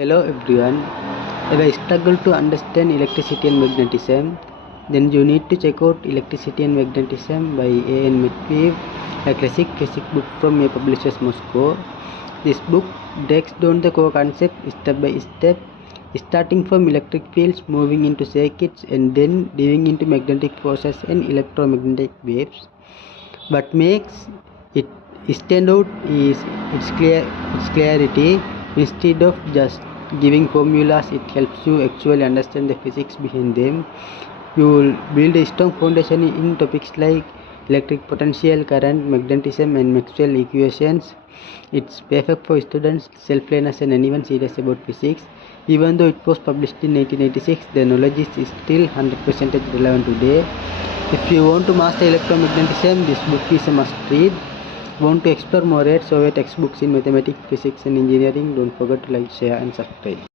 Hello everyone. If I struggle to understand electricity and magnetism, then you need to check out Electricity and Magnetism by A.N. Matveev, a classic physics book from a publisher's Moscow. This book breaks down the core concept step by step, starting from electric fields, moving into circuits, and then diving into magnetic forces and electromagnetic waves. What makes it stand out is its clarity. Instead of just giving formulas, it helps you actually understand the physics behind them. You will build a strong foundation in topics like electric potential, current, magnetism, and Maxwell equations. It's perfect for students, self-learners, and anyone serious about physics. Even though it was published in 1986, the knowledge is still 100% relevant today. If you want to master electromagnetism, this book is a must read. Want to explore more Soviet textbooks in mathematics, physics, and engineering? Don't forget to like, share, and subscribe.